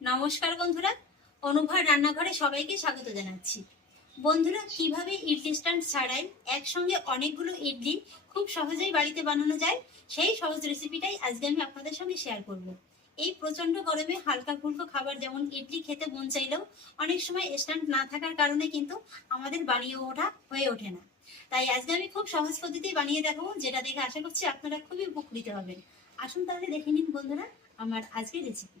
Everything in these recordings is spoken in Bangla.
নমস্কার বন্ধুরা অনুভয় রান্নাঘরে সবাইকে স্বাগত জানাচ্ছি। বন্ধুরা, কীভাবে ইডলি স্ট্যান্ড ছাড়াই একসঙ্গে অনেকগুলো ইডলি খুব সহজেই বাড়িতে বানানো যায়, সেই সহজ রেসিপিটাই আজকে আমি আপনাদের সঙ্গে শেয়ার করব। এই প্রচণ্ড গরমে হালকা ফুলকো খাবার যেমন ইডলি খেতে মন চাইলেও অনেক সময় স্ট্যান্ড না থাকার কারণে কিন্তু আমাদের বানিয়ে ওঠা হয়ে ওঠে না। তাই আজকে আমি খুব সহজ পদ্ধতি বানিয়ে দেখাবো, যেটা দেখে আশা করছি আপনারা খুবই উপকৃত হবেন। আসুন তাহলে দেখে নিন বন্ধুরা, আমার আজকের রেসিপি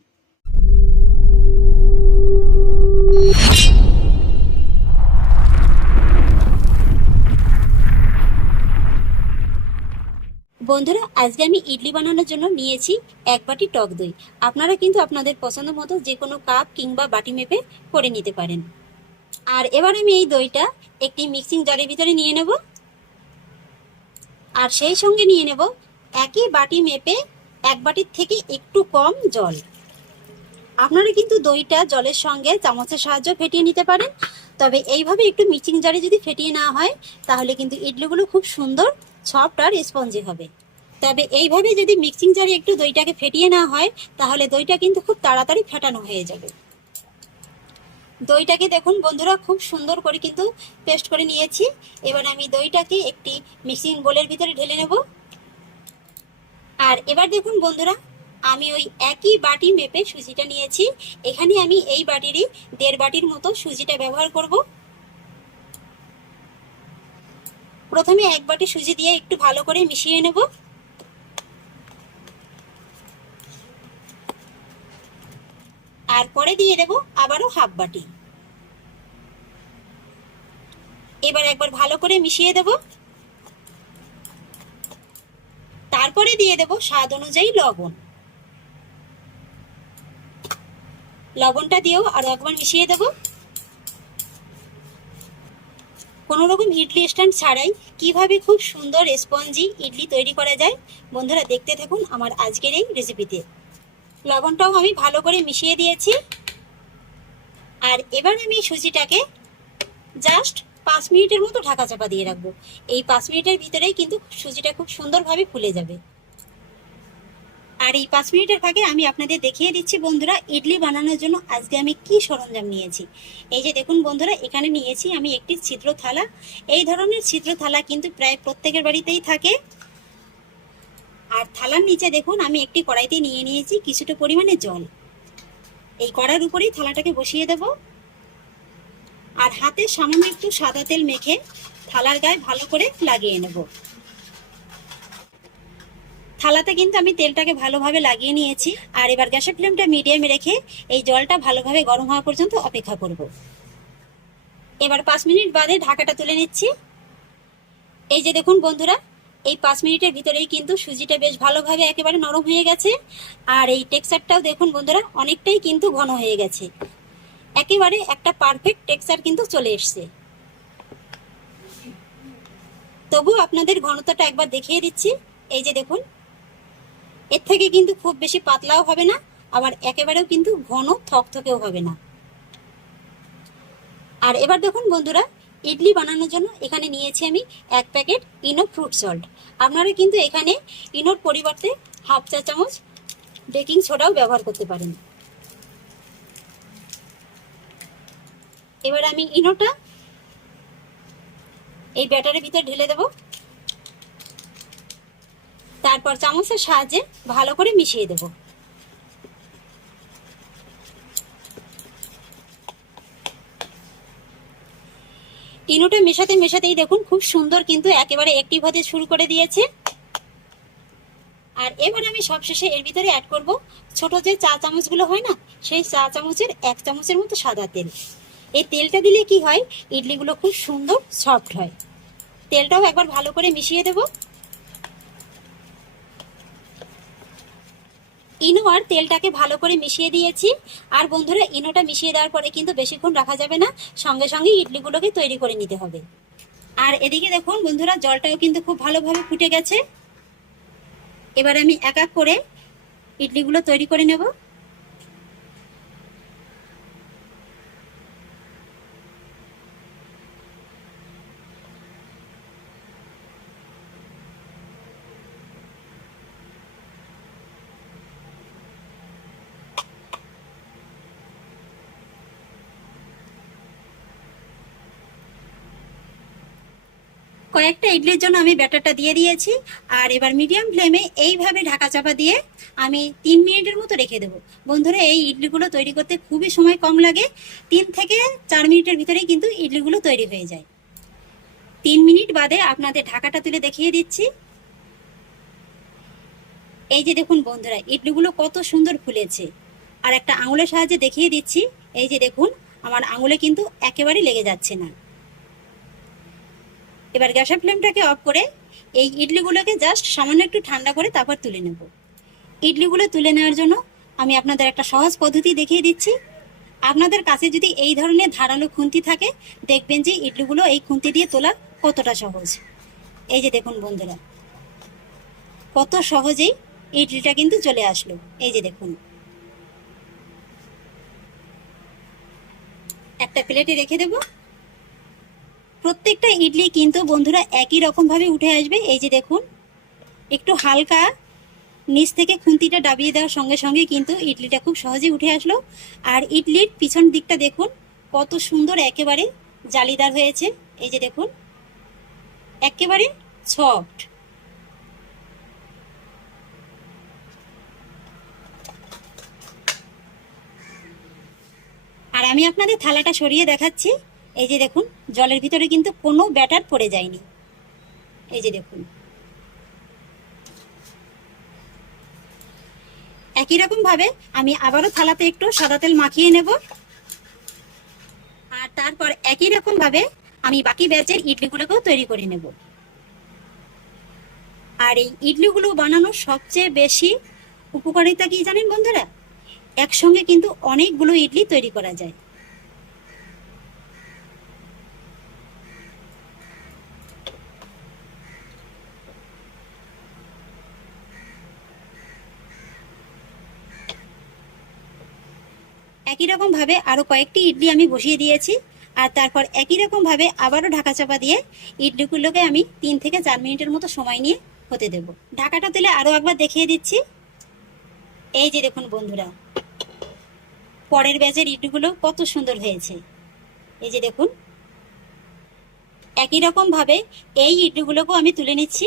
বন্ধুরা, আজকে আমি ইডলি বানানোর জন্য নিয়েছি এক বাটি টক দই। আপনারা কিন্তু আপনাদের পছন্দ মতো যে কোনো কাপ কিংবা বাটি মেপে করে নিতে পারেন। আর এবার আমি এই দইটা একটি মিক্সিং জারের ভিতরে নিয়ে নেব। আর সেই সঙ্গে নিয়ে নেব একই বাটি মেপে এক বাটির থেকে একটু কম জল। আপনারা কিন্তু দইটা জলের সঙ্গে চামচের সাহায্যে ফেটিয়ে নিতে পারেন। তবে এইভাবে একটু মিক্সিং জারে যদি ফেটিয়ে নেওয়া হয়, তাহলে কিন্তু ইডলিগুলো খুব সুন্দর, সফট আর স্পঞ্জি হবে। তবে এইভাবে যদি মিক্সিং জারে একটু দইটাকে ফেটিয়ে নেওয়া হয়, তাহলে দইটা কিন্তু খুব তাড়াতাড়ি ফেটানো হয়ে যাবে। দইটাকে দেখুন বন্ধুরা, খুব সুন্দর করে কিন্তু পেস্ট করে নিয়েছি। এবার আমি দইটাকে একটি মিক্সিং বোলের ভিতরে ঢেলে নেব। আর এবার দেখুন বন্ধুরা আমি ওই একই বাটি মেপে সুজিটা নিয়েছি। এখানে আমি এই বাটিরই দেড় বাটির মতো সুজিটা ব্যবহার করব। প্রথমে এক বাটি সুজি দিয়ে একটু ভালো করে মিশিয়ে নেব। আর পরে দিয়ে দেব আবারও হাফ বাটি। এবার একবার ভালো করে মিশিয়ে দেব। তারপরে দিয়ে দেব স্বাদ অনুযায়ী লবণ। লবণটা দিয়েও আরও একবার মিশিয়ে দেব। কোনো রকম ইডলি স্ট্যান্ড ছাড়াই কীভাবে খুব সুন্দর স্পঞ্জি ইডলি তৈরি করা যায়, বন্ধুরা দেখতে থাকুন আমার আজকের এই রেসিপিতে লবণটাও আমি ভালো করে মিশিয়ে দিয়েছি। আর এবার আমি সুজিটাকে জাস্ট পাঁচ মিনিটের মতো ঢাকা চাপা দিয়ে রাখব। এই পাঁচ মিনিটের ভিতরেই কিন্তু সুজিটা খুব সুন্দরভাবে ফুলে যাবে। আর এই পাঁচ মিনিটের ফাঁকে আমি আপনাদের দেখিয়ে দিচ্ছি বন্ধুরা ইডলি বানানোর জন্য আজকে আমি কি সরঞ্জাম নিয়েছি। এই যে দেখুন বন্ধুরা, এখানে নিয়েছি আমি একটি ছিদ্র থালা। এই ধরনের ছিদ্র থালা কিন্তু প্রায় প্রত্যেকের বাড়িতেই থাকে। আর থালার নিচে দেখুন, আমি একটি কড়াইতে নিয়ে নিয়েছি কিছুটা পরিমাণে জল। এই কড়ার উপরেই থালাটাকে বসিয়ে দেব। আর হাতে সামান্য একটু সাদা তেল মেখে থালার গায়ে ভালো করে লাগিয়ে নেব। থালাতে কিন্তু আমি তেলটাকে ভালোভাবে লাগিয়ে নিয়েছি। আর এবার গ্যাসের ফ্লেমটা মিডিয়ামে রেখে এই জলটা ভালোভাবে গরম হওয়া পর্যন্ত অপেক্ষা করব। এবার পাঁচ মিনিট বাদে ঢাকাটা তুলে নিচ্ছি। এই যে দেখুন বন্ধুরা, এই পাঁচ মিনিটের ভিতরেই কিন্তু সুজিটা বেশ ভালোভাবে একেবারে নরম হয়ে গেছে। আর এই টেক্সচারটাও দেখুন বন্ধুরা, অনেকটাই কিন্তু ঘন হয়ে গেছে। একেবারে একটা পারফেক্ট টেক্সচার কিন্তু চলে এসছে। তবু আপনাদের ঘনতাটা একবার দেখিয়ে দিচ্ছি। এই যে দেখুন এর থেকে কিন্তু খুব বেশি পাতলাও হবে না, আবার একেবারেও কিন্তু ঘন থকথকেও হবে না। আর এবার দেখুন বন্ধুরা, ইডলি বানানোর জন্য এখানে নিয়েছি আমি এক প্যাকেট ইনো ফ্রুট সল্ট। আপনারা কিন্তু এখানে ইনোর পরিবর্তে হাফ চা চামচ বেকিং সোডাও ব্যবহার করতে পারেন। এবার আমি ইনোটা এই ব্যাটারের ভিতরে ঢেলে দেবো। তারপর চামচের সাহায্যে ভালো করে মিশিয়ে দেব। ইনুটা মেশাতে মেশাতেই দেখুন খুব সুন্দর কিন্তু একেবারে একটি হতে শুরু করে দিয়েছে। আর এবার আমি সবশেষে এর ভিতরে অ্যাড করব ছোট যে চা চামচগুলো হয় না, সেই চা চামচের এক চামচের মতো সাদা তেল। এই তেলটা দিলে কি হয়, ইডলিগুলো খুব সুন্দর সফট হয়। তেলটাও একবার ভালো করে মিশিয়ে দেবো। ইনো আর তেলটাকে ভালো করে মিশিয়ে দিয়েছি। আর বন্ধুরা, ইনোটা মিশিয়ে দেওয়ার পরে কিন্তু বেশিক্ষণ রাখা যাবে না। সঙ্গে সঙ্গে ইডলিগুলোকে তৈরি করে নিতে হবে। আর এদিকে দেখুন বন্ধুরা, জলটাও কিন্তু খুব ভালোভাবে ফুটে গেছে। এবার আমি এক এক করে ইডলিগুলো তৈরি করে নেব। কয়েকটা ইডলির জন্য আমি ব্যাটারটা দিয়ে দিয়েছি। আর এবার মিডিয়াম ফ্লেমে এইভাবে ঢাকা চাপা দিয়ে আমি তিন মিনিটের মতো রেখে দেবো। বন্ধুরা, এই ইডলিগুলো তৈরি করতে খুবই সময় কম লাগে। তিন থেকে চার মিনিটের ভিতরেই কিন্তু ইডলিগুলো তৈরি হয়ে যায়। তিন মিনিট বাদে আপনাদের ঢাকাটা তুলে দেখিয়ে দিচ্ছি। এই যে দেখুন বন্ধুরা, ইডলিগুলো কত সুন্দর ফুলেছে। আর একটা আঙুলের সাহায্যে দেখিয়ে দিচ্ছি। এই যে দেখুন, আমার আঙুলে কিন্তু একেবারেই লেগে যাচ্ছে না। এবার গ্যাসের ফ্লেমটাকে অফ করে এই ইডলিগুলোকে জাস্ট সামান্য একটু ঠান্ডা করে তারপর তুলে নেব। ইডলিগুলো তুলে নেওয়ার জন্য আমি আপনাদের একটা সহজ পদ্ধতি দেখিয়ে দিচ্ছি। আপনাদের কাছে যদি এই ধরনের ধারালো খুন্তি থাকে, দেখবেন যে ইডলিগুলো এই খুন্তি দিয়ে তোলা কতটা সহজ। এই যে দেখুন বন্ধুরা, কত সহজেই ইডলিটা কিন্তু চলে আসলো। এই যে দেখুন, একটা প্লেটে রেখে দেব। প্রত্যেকটা ইডলি কিন্তু বন্ধুরা একই রকম ভাবে উঠে আসবে। এই যে দেখুন, একটু হালকা নিচ থেকে খুন্তিটা ডাবিয়ে দেওয়ার সঙ্গে সঙ্গে কিন্তু ইডলিটা খুব সহজেই উঠে আসলো। আর ইডলির পিছন দিকটা দেখুন, কত সুন্দর একেবারে জালিদার হয়েছে। এই যে দেখুন, একেবারে সফট। আর আমি আপনাদের থালাটা সরিয়ে দেখাচ্ছি। এই যে দেখুন, জলের ভিতরে কিন্তু কোনো ব্যাটার পড়ে যায়নি। এই যে দেখুন। একই রকম ভাবে আমি আবারও থালাতে একটু সাদা তেল মাখিয়ে নেব। আর তারপর একই রকম ভাবে আমি বাকি ব্যাচের ইডলিগুলোকেও তৈরি করে নেব। আর এই ইডলিগুলো বানানোর সবচেয়ে বেশি উপকারিতা কি জানেন বন্ধুরা? একসঙ্গে কিন্তু অনেকগুলো ইডলি তৈরি করা যায়। একই রকম ভাবে আরও কয়েকটি ইডলি আমি বসিয়ে দিয়েছি। আর তারপর একই রকম ভাবে আবারও ঢাকা চাপা দিয়ে ইডলিগুলোকে আমি তিন থেকে চার মিনিটের মতো সময় নিয়ে হতে দেব। ঢাকাটা তুলে আরও একবার দেখিয়ে দিচ্ছি। এই যে দেখুন বন্ধুরা, পরের ব্যাচের ইডলিগুলো কত সুন্দর হয়েছে। এই যে দেখুন, একই রকম ভাবে এই ইডলিগুলোকেও আমি তুলে নিচ্ছি।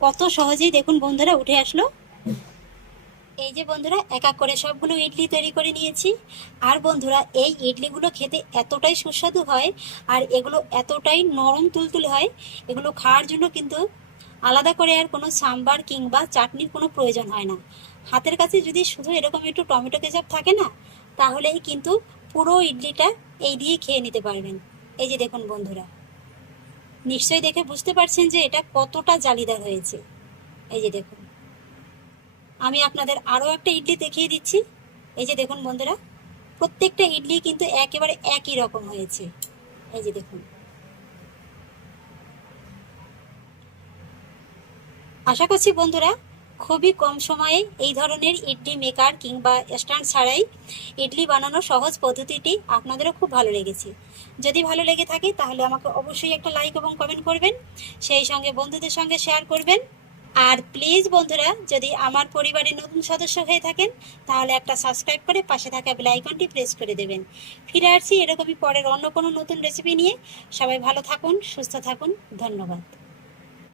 কত সহজেই দেখুন বন্ধুরা উঠে আসলো। এই যে বন্ধুরা, এক এক করে সবগুলো ইডলি তৈরি করে নিয়েছি। আর বন্ধুরা, এই ইডলিগুলো খেতে এতটাই সুস্বাদু হয় আর এগুলো এতটাই নরম তুলতুলে হয়, এগুলো খাওয়ার জন্য কিন্তু আলাদা করে আর কোনো সাম্বার কিংবা চাটনির কোনো প্রয়োজন হয় না। হাতের কাছে যদি শুধু এরকম একটু টমেটো কেচাপ থাকে না, তাহলেই কিন্তু পুরো ইডলিটা এই দিয়ে খেয়ে নিতে পারবেন। এই যে দেখুন বন্ধুরা, নিশ্চয়ই দেখে বুঝতে পারছেন যে এটা কতটা জালিদার হয়েছে। এই যে দেখুন আমি আপনাদের আরও একটা ইডলি দেখিয়ে দিচ্ছি। এই যে দেখুন বন্ধুরা, প্রত্যেকটা ইডলি কিন্তু একেবারে একই রকম হয়েছে। এই যে দেখুন। আশা করছি বন্ধুরা, খুবই কম সময়ে এই ধরনের ইডলি মেকার কিংবা স্ট্যান্ড ছাড়াই ইডলি বানানোর সহজ পদ্ধতিটি আপনাদেরও খুব ভালো লেগেছে। যদি ভালো লেগে থাকে, তাহলে আমাকে অবশ্যই একটা লাইক এবং কমেন্ট করবেন। সেই সঙ্গে বন্ধুদের সঙ্গে শেয়ার করবেন। আর প্লিজ বন্ধুরা, যদি আমার পরিবারের নতুন সদস্য হয়ে থাকেন, তাহলে একটা সাবস্ক্রাইব করে পাশে থাকা বেল আইকনটি প্রেস করে দেবেন। ফিরে আসছি এরকমই পরের অন্য কোনো নতুন রেসিপি নিয়ে। সবাই ভালো থাকুন, সুস্থ থাকুন, ধন্যবাদ।